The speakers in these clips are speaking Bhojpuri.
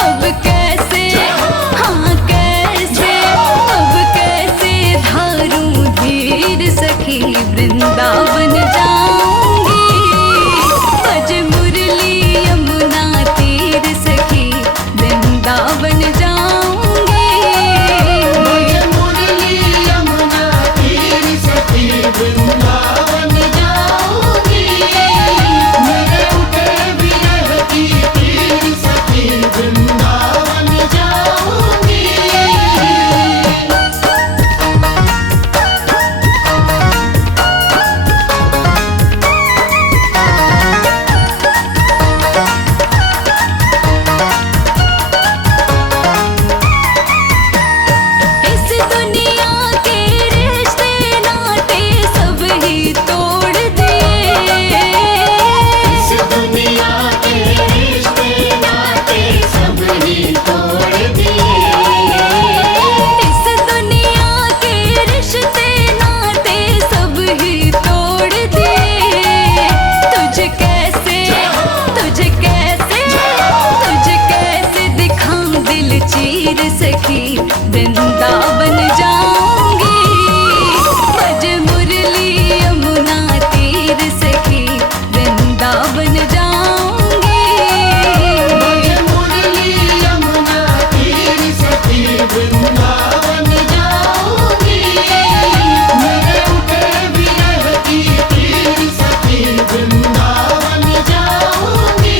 अब कैसे, हाँ कैसे, अब कैसे धारूं धीर सखी, वृंदावन जाऊंगी। बज मुरली यमुना तीर सखी, वृंदावन जाऊंगी। बज मुरली यमुना तीर सखी, वृंदावन जाऊंगी। मेरे उठे विरह की तीर सखी, वृंदावन जाऊंगी। इस दुनिया के रिश्ते नाते सब ही तोड़ दिए। इस दुनिया के रिश्ते नाते सब ही तोड़ दिए। इस दुनिया के रिश्ते नाते सब ही तोड़ दिए। तुझे कैसे, तुझे कैसे, तुझे कैसे दिखाऊं दिल चीर सखी, वृंदावन जाऊंगी। बज मुरली यमुना तीर सखी, वृंदावन जाऊंगी। बज मुरली यमुना तीर सखी, वृंदावन जाऊंगी। मेरे उठे विरह की तीर सखी, वृंदावन जाऊंगी।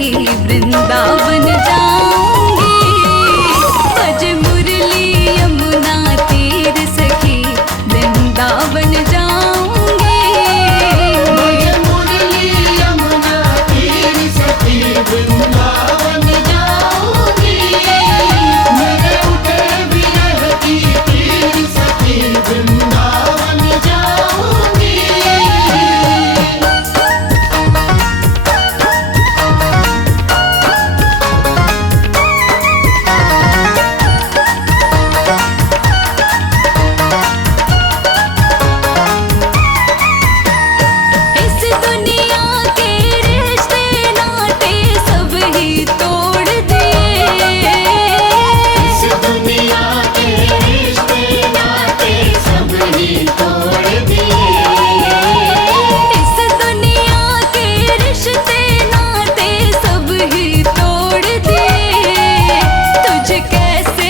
सखी वृंदावन जाऊंगी। बज मुरली यमुना तीर सखी वृंदावन जाऊंगी। बज मुरली यमुना तीर सखी वृंदावन जाऊंगी। मेरे उठे विरह की तीर सखी वृंदावन जाऊंगी। इस दुनिया के रिश्ते नाते सब ही तोड़ दिए। इस दुनिया के रिश्ते नाते सब ही तोड़ दिए। इस दुनिया के रिश्ते नाते सब ही तोड़ दिए। तुझे कैसे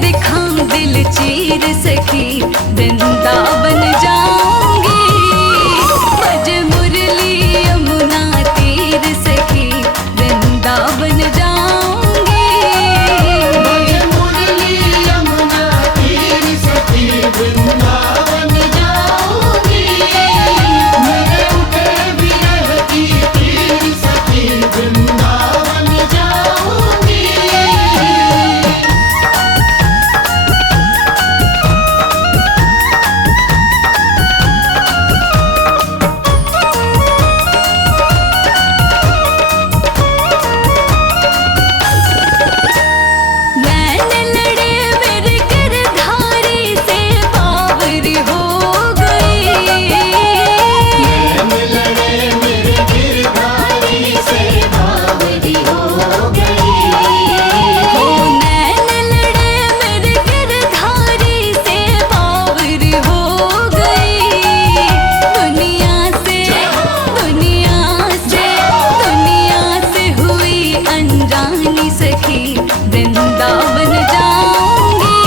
दिखाऊं दिल चीर सखी वृंदावन जाऊंगी। बज मुरली यमुना तीर सखी वृंदावन जाऊंगी। बज मुरली यमुना तीर सखी वृंदावन जाऊंगी। मेरे उठे विरह की तीर सखी वृंदावन जाऊंगी। मैंने लड़े मेरे गिरधारी से बावरी हो गई। नैन लड़े मेरे गिरधारी से बावरी हो गई। हो नैन लड़े मेरे गिरधारी से बावरी हो गई। दुनिया से हुई अनजानी से